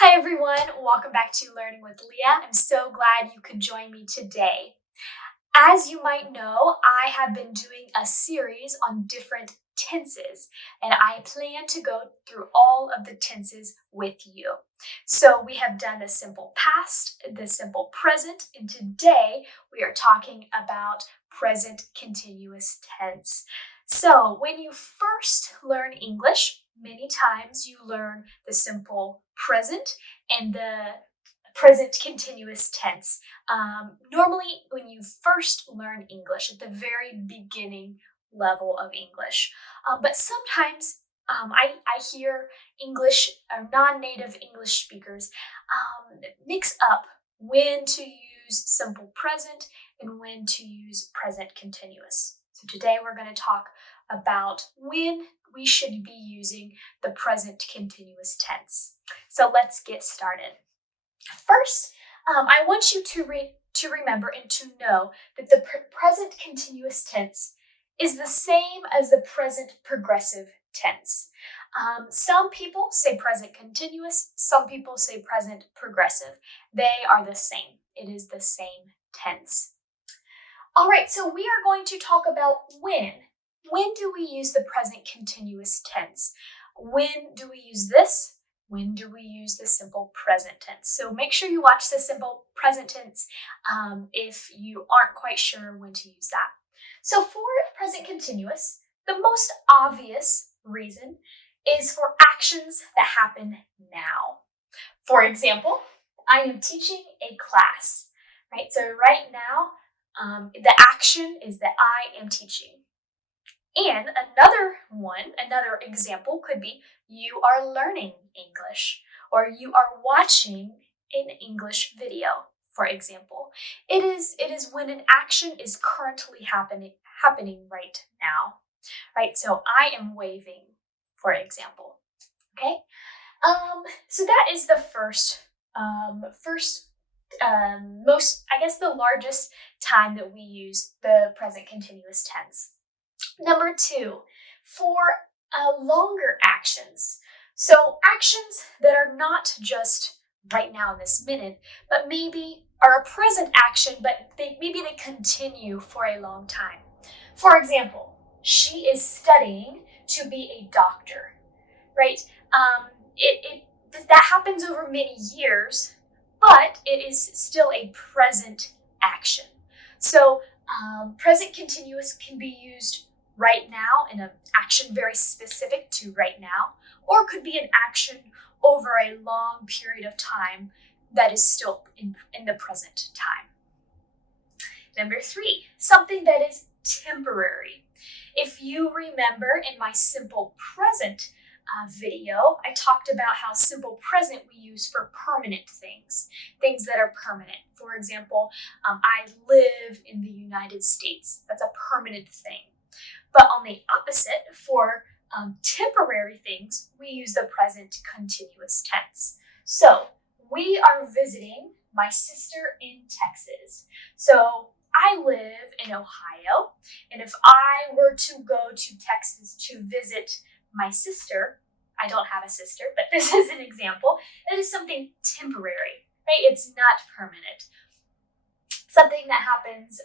Hi everyone, welcome back to Learning with Leah. I'm so glad you could join me today. As you might know, I have been doing a series on different tenses, and I plan to go through all of the tenses with you. So we have done the simple past, the simple present, and today we are talking about present continuous tense. So when you first learn English, many times you learn the simple present and the present continuous tense. Normally, when you first learn English at the very beginning level of English, but sometimes I hear English or non-native English speakers mix up when to use simple present and when to use present continuous. So today we're going to talk about when we should be using the present continuous tense. So let's get started. First, I want you to remember and to know that the present continuous tense is the same as the present progressive tense. Some people say present continuous, some people say present progressive. They are the same. It is the same tense. All right, so we are going to talk about when. When do we use the present continuous tense? When do we use this? When do we use the simple present tense? So make sure you watch the simple present tense if you aren't quite sure when to use that. So for present continuous, the most obvious reason is for actions that happen now. For example, I am teaching a class, right? So right now, the action is that I am teaching. And another example could be you are learning English or you are watching an English video, for example. It is when an action is currently happening right now, right? So I am waving, for example. Okay? So that is the most, I guess, the largest time that we use the present continuous tense. Number two, for longer actions. So actions that are not just right now in this minute, but maybe are a present action, but maybe they continue for a long time. For example, she is studying to be a doctor, right? That happens over many years, but it is still a present action. So present continuous can be used right now in an action very specific to right now, or could be an action over a long period of time that is still in the present time. Number three, something that is temporary. If you remember in my simple present video, I talked about how simple present we use for permanent things that are permanent. For example, I live in the United States. That's a permanent thing. But on the opposite, for temporary things, we use the present continuous tense. So we are visiting my sister in Texas. So I live in Ohio, and if I were to go to Texas to visit my sister, I don't have a sister, but this is an example, that is something temporary, right? It's not permanent. Something that happens,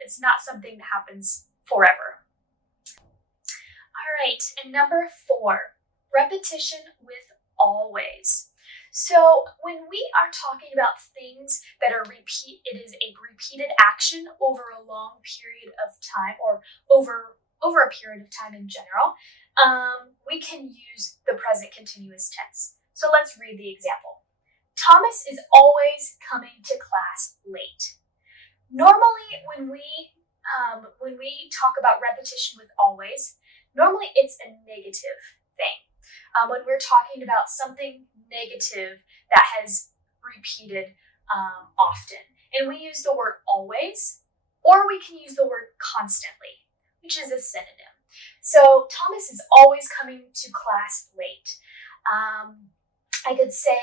it's not something that happens forever. All right, and number four, repetition with always. So when we are talking about things that are it is a repeated action over a long period of time, or over a period of time in general, we can use the present continuous tense. So let's read the example. Thomas is always coming to class late. Normally, when we talk about repetition with always, normally it's a negative thing. When we're talking about something negative that has repeated often. And we use the word always, or we can use the word constantly, which is a synonym. So Thomas is always coming to class late. I could say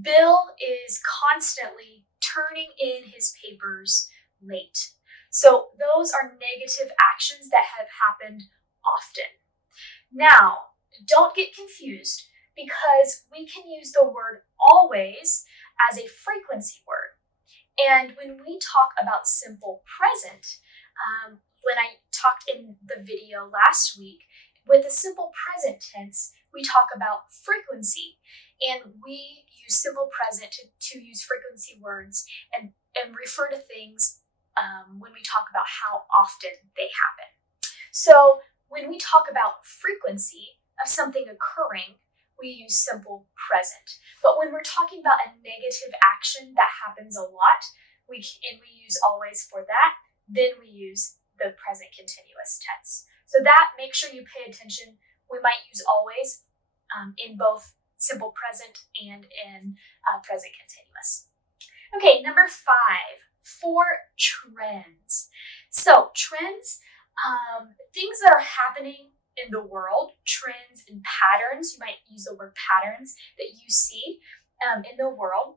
Bill is constantly turning in his papers late. So those are negative actions that have happened often. Now, don't get confused. because we can use the word always as a frequency word. And when we talk about simple present, when I talked in the video last week, with the simple present tense, we talk about frequency. And we use simple present to use frequency words and refer to things when we talk about how often they happen. So when we talk about frequency of something occurring, we use simple present. But when we're talking about a negative action that happens a lot, we use always for that, then we use the present continuous tense. So that, make sure you pay attention. We might use always in both simple present and in present continuous. Okay, number 5, for trends. So trends, things that are happening in the world, trends and patterns, you might use the word patterns that you see in the world,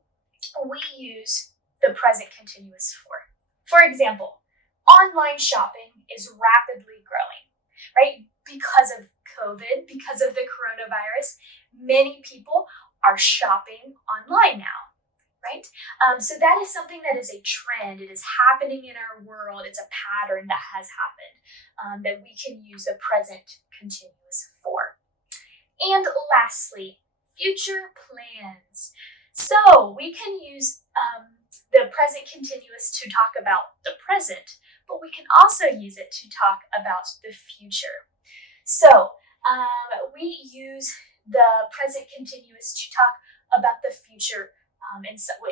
we use the present continuous for. For example, online shopping is rapidly growing, right? Because of COVID, because of the coronavirus, many people are shopping online now, right? So that is something that is a trend. It is happening in our world. It's a pattern that has happened that we can use the present continuous for. And lastly, future plans. So we can use the present continuous to talk about the present, but we can also use it to talk about the future. So we use the present continuous to talk about the future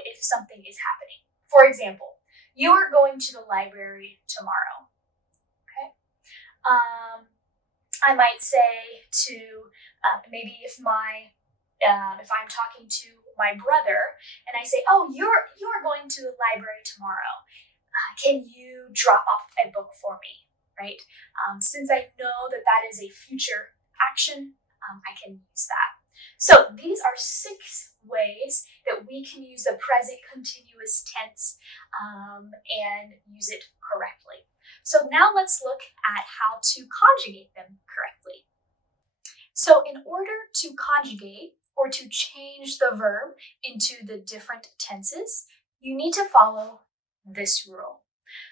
if something is happening. For example, you are going to the library tomorrow. Okay. I might say to maybe if I'm talking to my brother and I say, "Oh, you're going to the library tomorrow. Can you drop off a book for me?" Right? Since I know that that is a future action, I can use that. So these are 6 ways that we can use the present continuous tense and use it correctly. So now let's look at how to conjugate them correctly. So in order to conjugate or to change the verb into the different tenses, you need to follow this rule.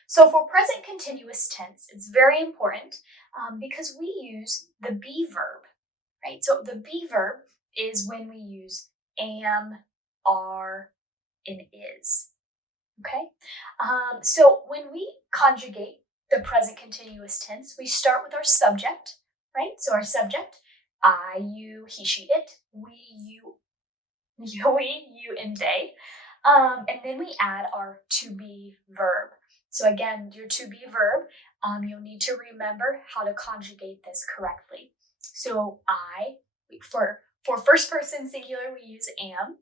So for present continuous tense, it's very important because we use the be verb, right? So the be verb is when we use am, are, and is, okay? So when we conjugate the present continuous tense, we start with our subject, right? So our subject, I, you, he, she, it, we, you, and they. And then we add our to be verb. So again, your to be verb, you'll need to remember how to conjugate this correctly. So for first person singular, we use am.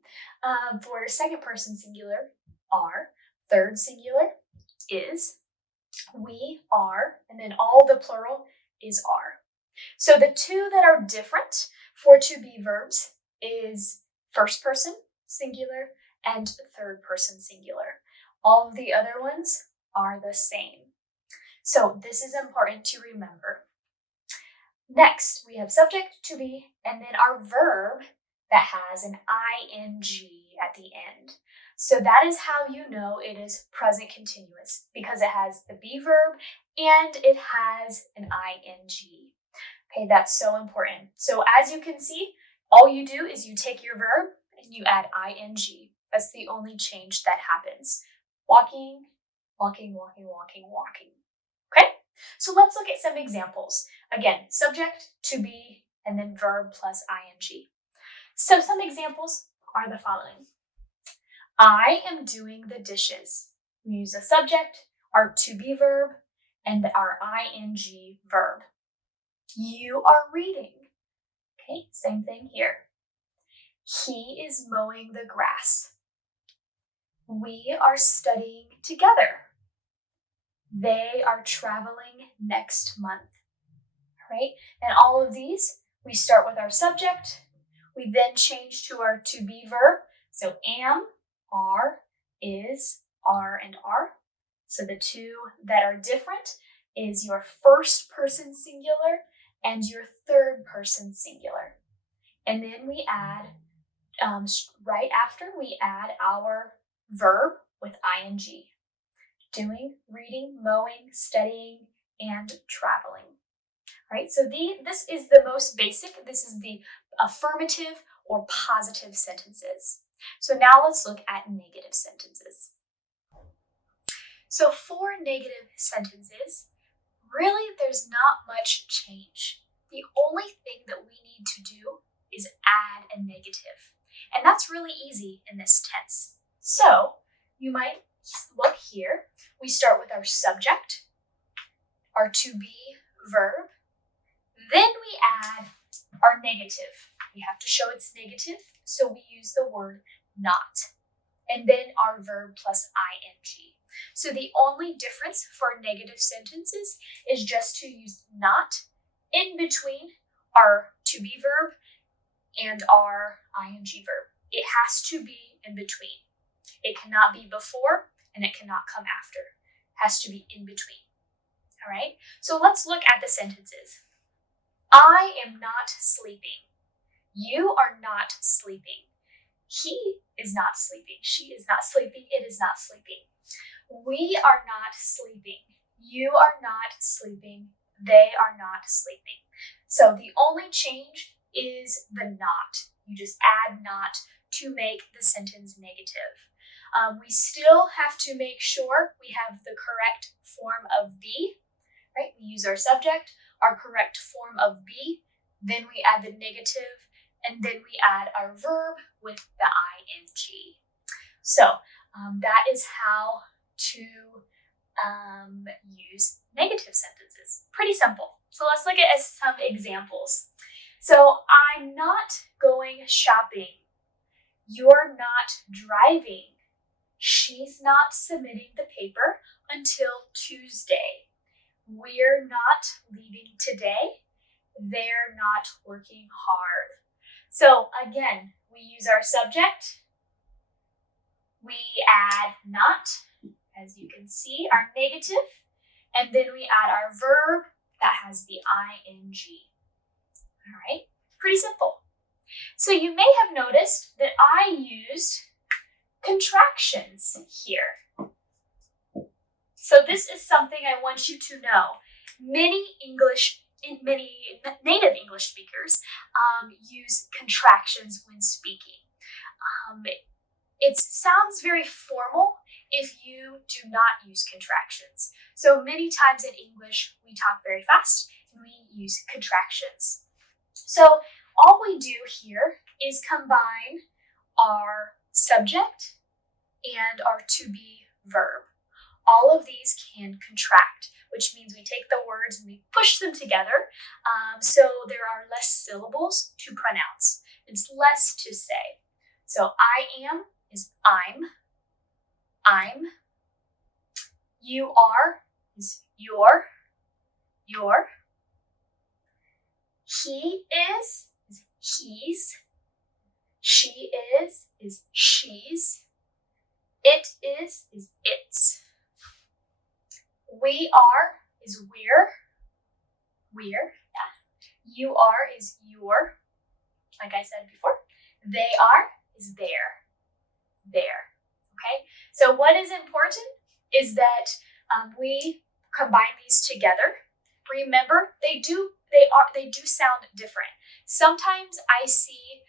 For second person singular, are. Third singular is. We are, and then all the plural is are. So the 2 that are different for to be verbs is first person singular and third person singular. All of the other ones are the same. So this is important to remember. Next, we have subject, to be, and then our verb that has an ing at the end. So that is how you know it is present continuous, because it has the be verb and it has an ing. Okay, that's so important. So as you can see, all you do is you take your verb and you add ing. That's the only change that happens. Walking, walking, walking, walking, walking. Okay, so let's look at some examples. Again, subject, to be, and then verb plus ing. So some examples are the following. I am doing the dishes. We use a subject, our to be verb, and our ing verb. You are reading. Okay, same thing here. He is mowing the grass. We are studying together. They are traveling next month. Right? And all of these, we start with our subject. We then change to our to be verb. So am, are, is, are, and are. So the 2 that are different is your first person singular and your third person singular. and then we add, right after, we add our verb with ing. Doing, reading, mowing, studying, and traveling. All right, so this is the most basic. This is the affirmative or positive sentences. So now let's look at negative sentences. So for negative sentences, really there's not much change. The only thing that we need to do is add a negative. And that's really easy in this tense. So you might look here. We start with our subject, our to be verb. Then we add our negative. We have to show it's negative, so we use the word not. And then our verb plus ing. So the only difference for negative sentences is just to use not in between our to be verb and our ing verb. It has to be in between. It cannot be before and it cannot come after. It has to be in between. All right, so let's look at the sentences. I am not sleeping. You are not sleeping. He is not sleeping. She is not sleeping. It is not sleeping. We are not sleeping. You are not sleeping. They are not sleeping. So the only change is the not. You just add not to make the sentence negative. We still have to make sure we have the correct form of be, right? We use our subject, our correct form of be, then we add the negative, and then we add our verb with the ing. So that is how to use negative sentences. Pretty simple. So let's look at some examples. So I'm not going shopping. You're not driving. She's not submitting the paper until Tuesday. We're not leaving today. They're not working hard. So again, we use our subject. We add not, as you can see, our negative, and then we add our verb that has the ing. All right, pretty simple. So you may have noticed that I used contractions here. So this is something I want you to know. Many native English speakers use contractions when speaking. It sounds very formal if you do not use contractions. So many times in English, we talk very fast and we use contractions. So all we do here is combine our subject and our to be verb. All of these can contract, which means we take the words and we push them together, so there are less syllables to pronounce. It's less to say. So I am is I'm. You are is your. He is he's. She is she's. It is its. We are is we're. Yeah. You are is your, like I said before. They are is their. Okay? So what is important is that we combine these together. Remember, they do sound different. Sometimes I see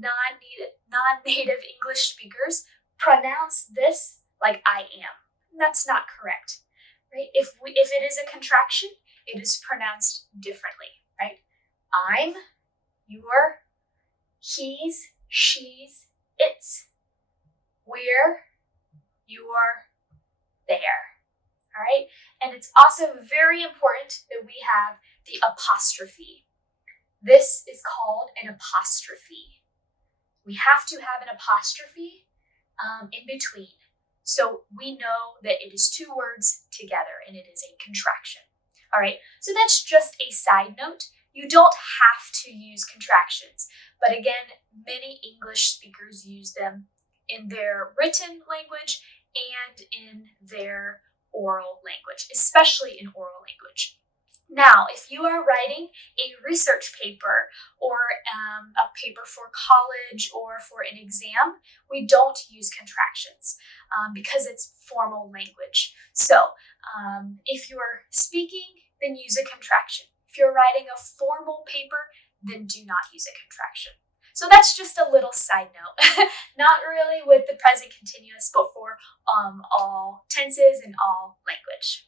non-native English speakers pronounce this like I am. That's not correct. Right? If it is a contraction, it is pronounced differently, right? I'm, your, he's, she's, its, we're, your, their. All right? And it's also very important that we have the apostrophe. This is called an apostrophe. We have to have an apostrophe in between. So we know that it is two words together and it is a contraction. All right, so that's just a side note. You don't have to use contractions, but again, many English speakers use them in their written language and in their oral language, especially in oral language. Now, if you are writing a research paper or a paper for college or for an exam, we don't use contractions because it's formal language. So if you're speaking, then use a contraction. If you're writing a formal paper, then do not use a contraction. So that's just a little side note, not really with the present continuous, but for all tenses and all language.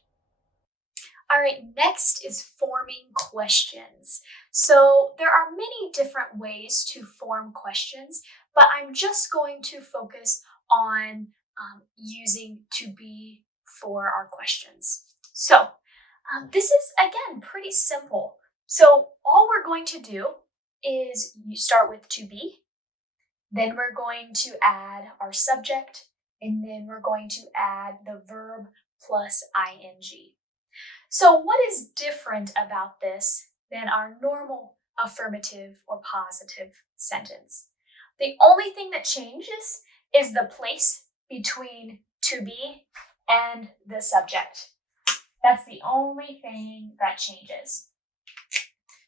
All right, next is forming questions. So there are many different ways to form questions, but I'm just going to focus on using to be for our questions. So this is, again, pretty simple. So all we're going to do is you start with to be, then we're going to add our subject, and then we're going to add the verb plus ing. So what is different about this than our normal affirmative or positive sentence? The only thing that changes is the place between to be and the subject. That's the only thing that changes.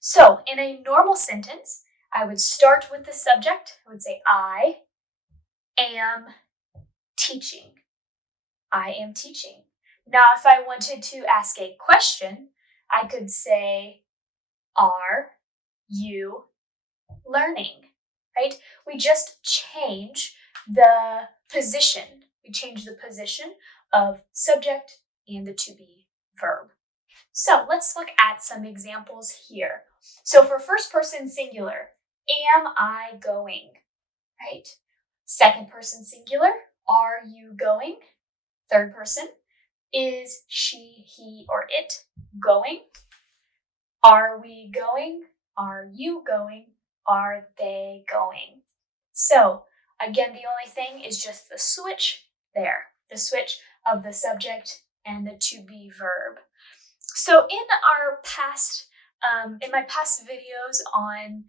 So in a normal sentence, I would start with the subject. I would say, I am teaching. I am teaching. Now, if I wanted to ask a question, I could say, are you learning? Right? We just change the position. We change the position of subject and the to be verb. So let's look at some examples here. So for first person singular, am I going? Right? Second person singular, are you going? Third person, is she, he, or it going? Are we going? Are you going? Are they going? So again, the only thing is just the switch there, the switch of the subject and the to be verb. So in my past videos on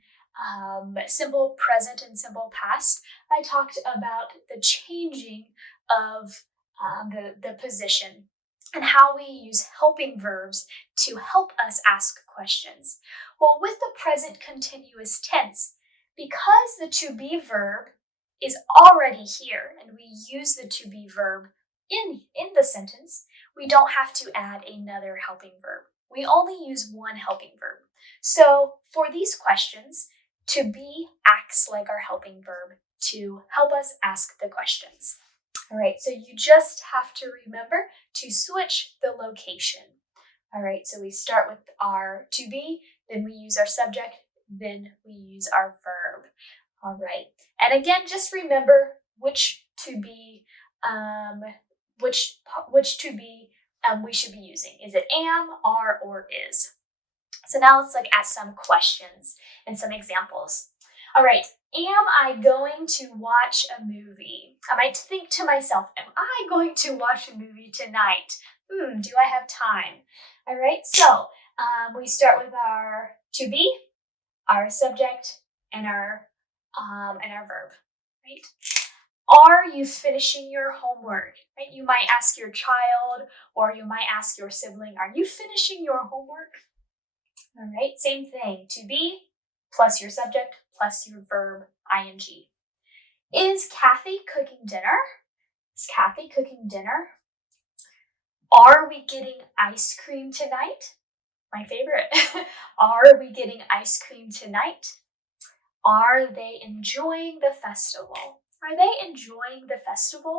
simple present and simple past, I talked about the changing of the position and how we use helping verbs to help us ask questions. Well, with the present continuous tense, because the to be verb is already here and we use the to be verb in the sentence, we don't have to add another helping verb. We only use one helping verb. So for these questions, to be acts like our helping verb to help us ask the questions. All right, so you just have to remember to switch the location. All right, so we start with our to be, then we use our subject, then we use our verb. All right, and again, just remember which to be we should be using. Is it am, are, or is? So now let's look at some questions and some examples. All right, am I going to watch a movie? I might think to myself, am I going to watch a movie tonight? Do I have time? All right, so we start with our to be, our subject, and our verb, right? Are you finishing your homework? Right? You might ask your child or you might ask your sibling, are you finishing your homework? All right, same thing. To be plus your subject plus your verb ing. Is Kathy cooking dinner? Is Kathy cooking dinner? Are we getting ice cream tonight? My favorite. Are we getting ice cream tonight? Are they enjoying the festival? Are they enjoying the festival?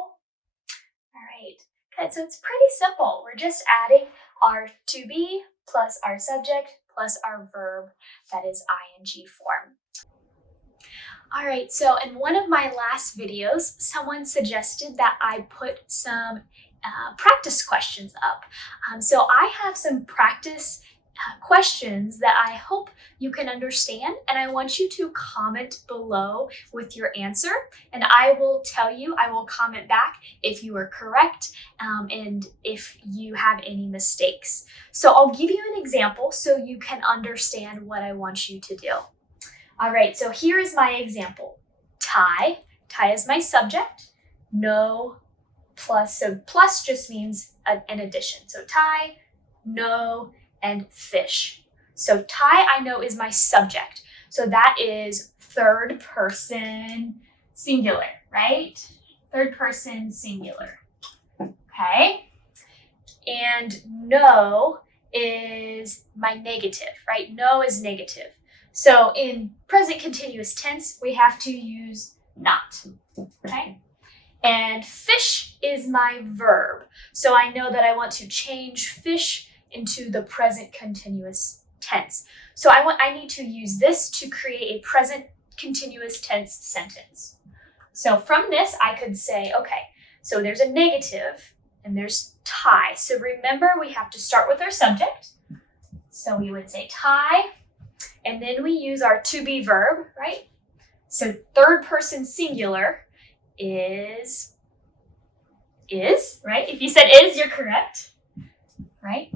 All right, good. So it's pretty simple. We're just adding our to be plus our subject plus our verb that is ing form. All right, so in one of my last videos, someone suggested that I put some practice questions up. So I have some practice questions that I hope you can understand, and I want you to comment below with your answer, and I will comment back if you are correct and if you have any mistakes. So I'll give you an example so you can understand what I want you to do. All right, so here is my example. Tie is my subject, no plus, so plus just means an addition. So tie, no, and fish. So tie, I know, is my subject. So that is third person singular, right? Third person singular. Okay. And no is my negative, right? No is negative. So in present continuous tense, we have to use not, okay? And fish is my verb. So I know that I want to change fish into the present continuous tense. So I need to use this to create a present continuous tense sentence. So from this, I could say, okay, so there's a negative and there's tie. So remember, we have to start with our subject. So we would say tie, and then we use our to be verb, right? So third person singular is, right? If you said is, you're correct, right?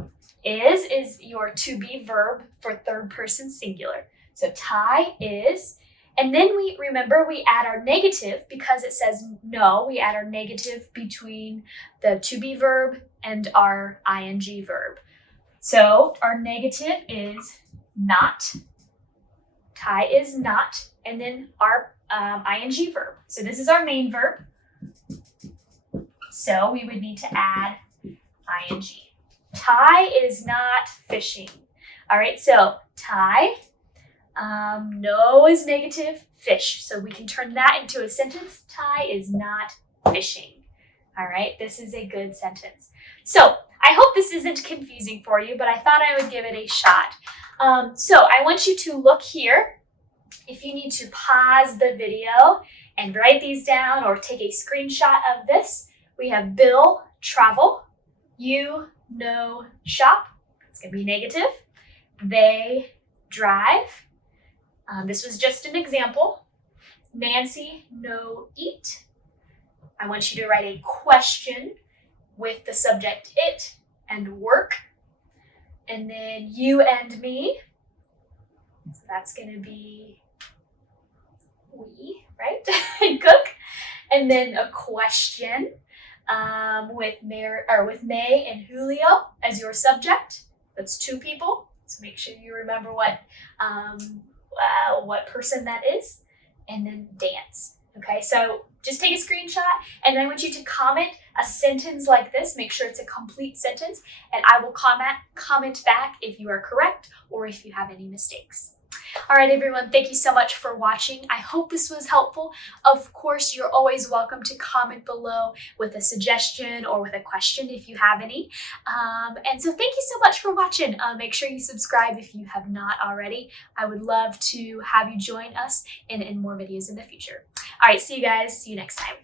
Is your to be verb for third person singular. So tie is, and then we add our negative because it says no, we add our negative between the to be verb and our ing verb. So our negative is not, tie is not, and then our ing verb. So this is our main verb. So we would need to add ing. Tie is not fishing. All right, so tie, no is negative, fish. So we can turn that into a sentence. Tie is not fishing. All right, this is a good sentence. So I hope this isn't confusing for you, but I thought I would give it a shot. So I want you to look here. If you need to pause the video and write these down or take a screenshot of this, we have bill, travel, you, no, shop. It's going to be negative. They drive. This was just an example. Nancy, no, eat. I want you to write a question with the subject it and work. And then you and me. So that's going to be we, right? And cook. And then a question with May and Julio as your subject. That's two people. So make sure you remember what person that is. And then dance. Okay, so just take a screenshot and I want you to comment a sentence like this. Make sure it's a complete sentence, and I will comment back if you are correct or if you have any mistakes. All right, everyone, thank you so much for watching. I hope this was helpful. Of course, you're always welcome to comment below with a suggestion or with a question if you have any. And so thank you so much for watching. Make sure you subscribe if you have not already. I would love to have you join us in more videos in the future. All right, see you guys. See you next time.